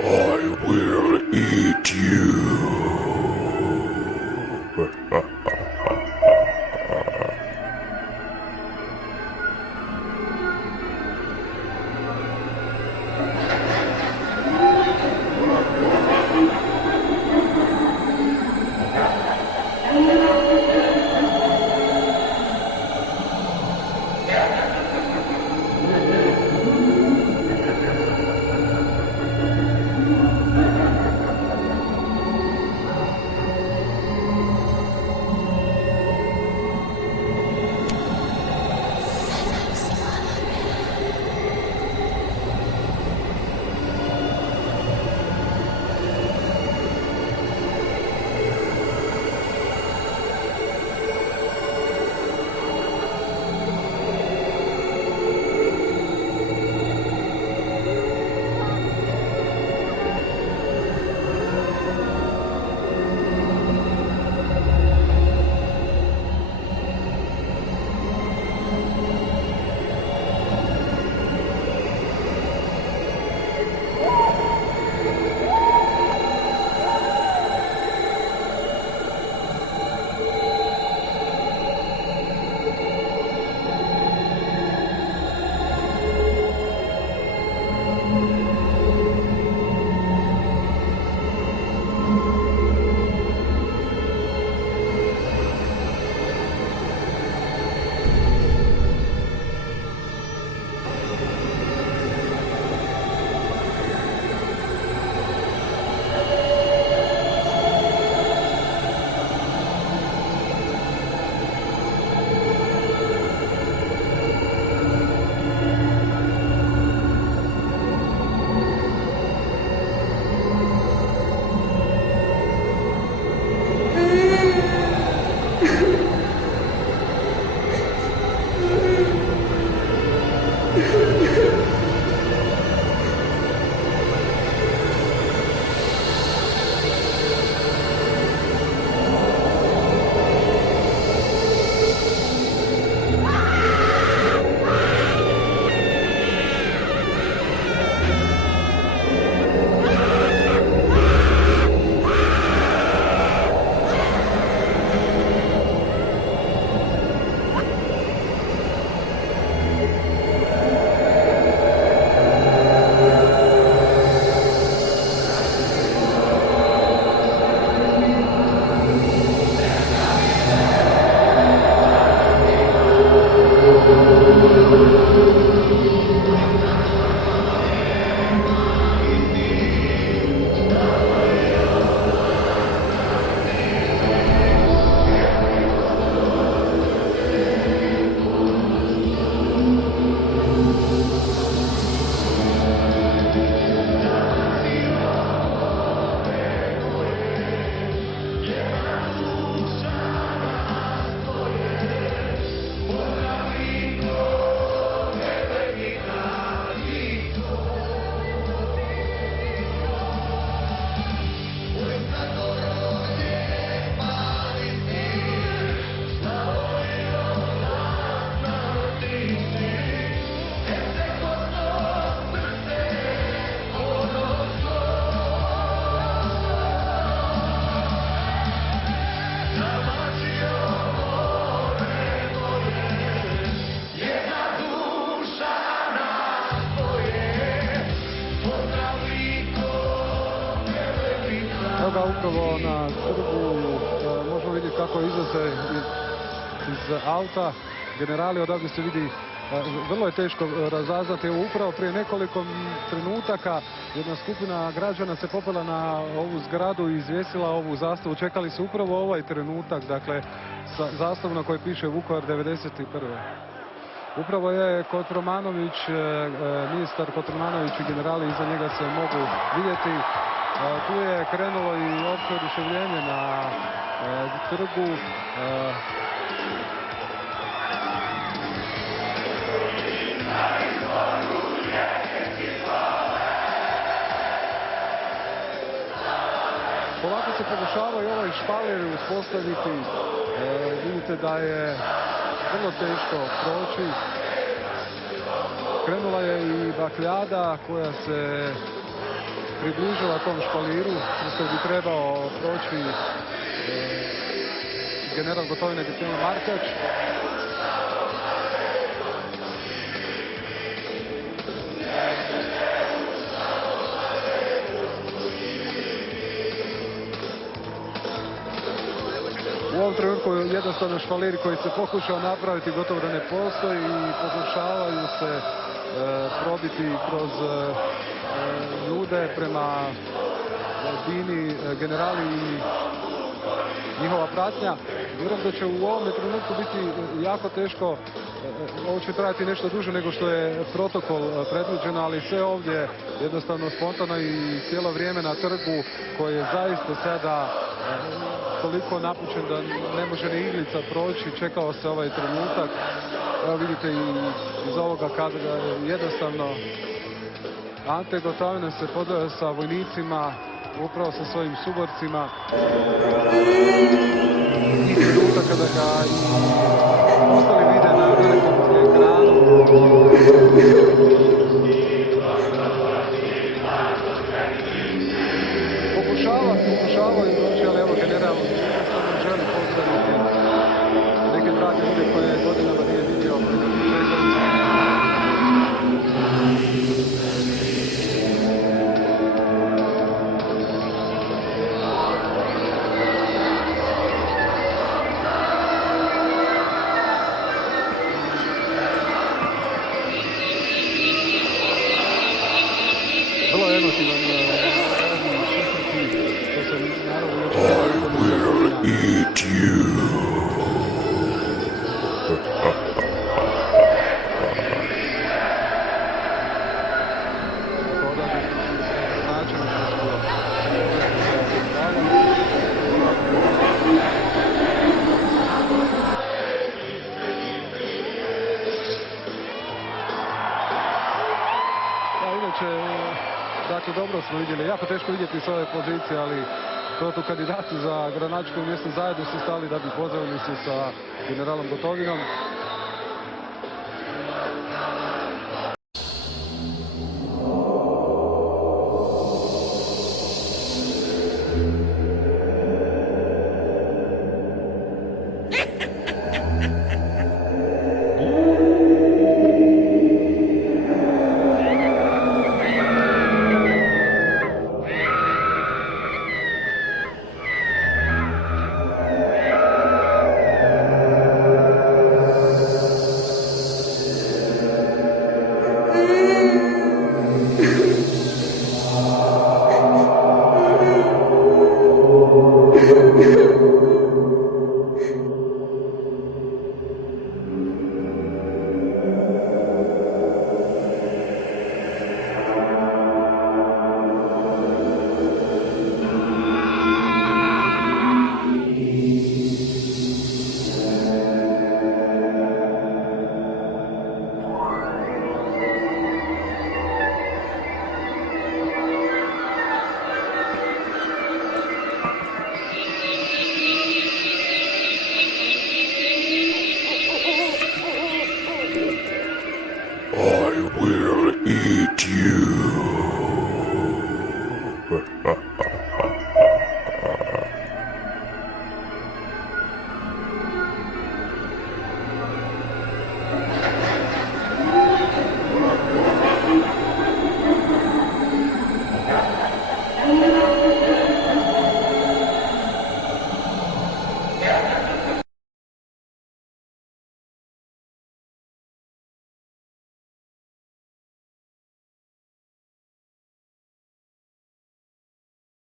I will eat you. Upravo na trgu možemo vidjeti kako izlaze iz auta generali. Odavde se vidi, vrlo je teško razaznati. Upravo prije nekoliko trenutaka jedna skupina građana se popela na ovu zgradu i izvjesila ovu zastavu. Čekali su upravo ovaj trenutak, dakle zastavu na kojoj piše Vukovar 91. Upravo je Kotromanović, ministar Kotromanović i generali iza njega se mogu vidjeti. Tu je krenulo i opće oduševljenje na trgu. Polako se pokušava i ovaj špalir uspostaviti. Vidite da je vrlo teško proći. Krenula je i bakljada koja se približila tom špaliru kroz koji bi trebao proći general Gotovina i Decenija Markač. U ovom trenutku jednostavno špalir koji se pokušao napraviti gotovo da ne postoji i pokušavaju se probiti kroz ljude prema Dini, generali i njihova pratnja. Vjerujem da će u ovom trenutku biti jako teško, ovo će trajati nešto duže nego što je protokol predviđeno, ali sve ovdje jednostavno spontano i cijelo vrijeme na trgu koji je zaista sada toliko napučen da ne može ni iglica proći, čekao se ovaj trenutak. Evo vidite i iz ovoga kadra jednostavno Ante Gotovina se podaje sa vojnicima, upravo sa svojim suborcima. I trenutak kada ga i ostali vide na velikom ekranu. Pokušavaju doći, ali evo general jednostavno želi pozdraviti neke drage ljude koje godinama nije vidio. Vrlo emotivan Eat you. Dakle, dobro smo vidjeli, jako teško vidjeti s ove pozicije, ali protukandidati za gradonačelničko mjesto zajedno su stali da bi pozdravili se sa generalom Gotovinom.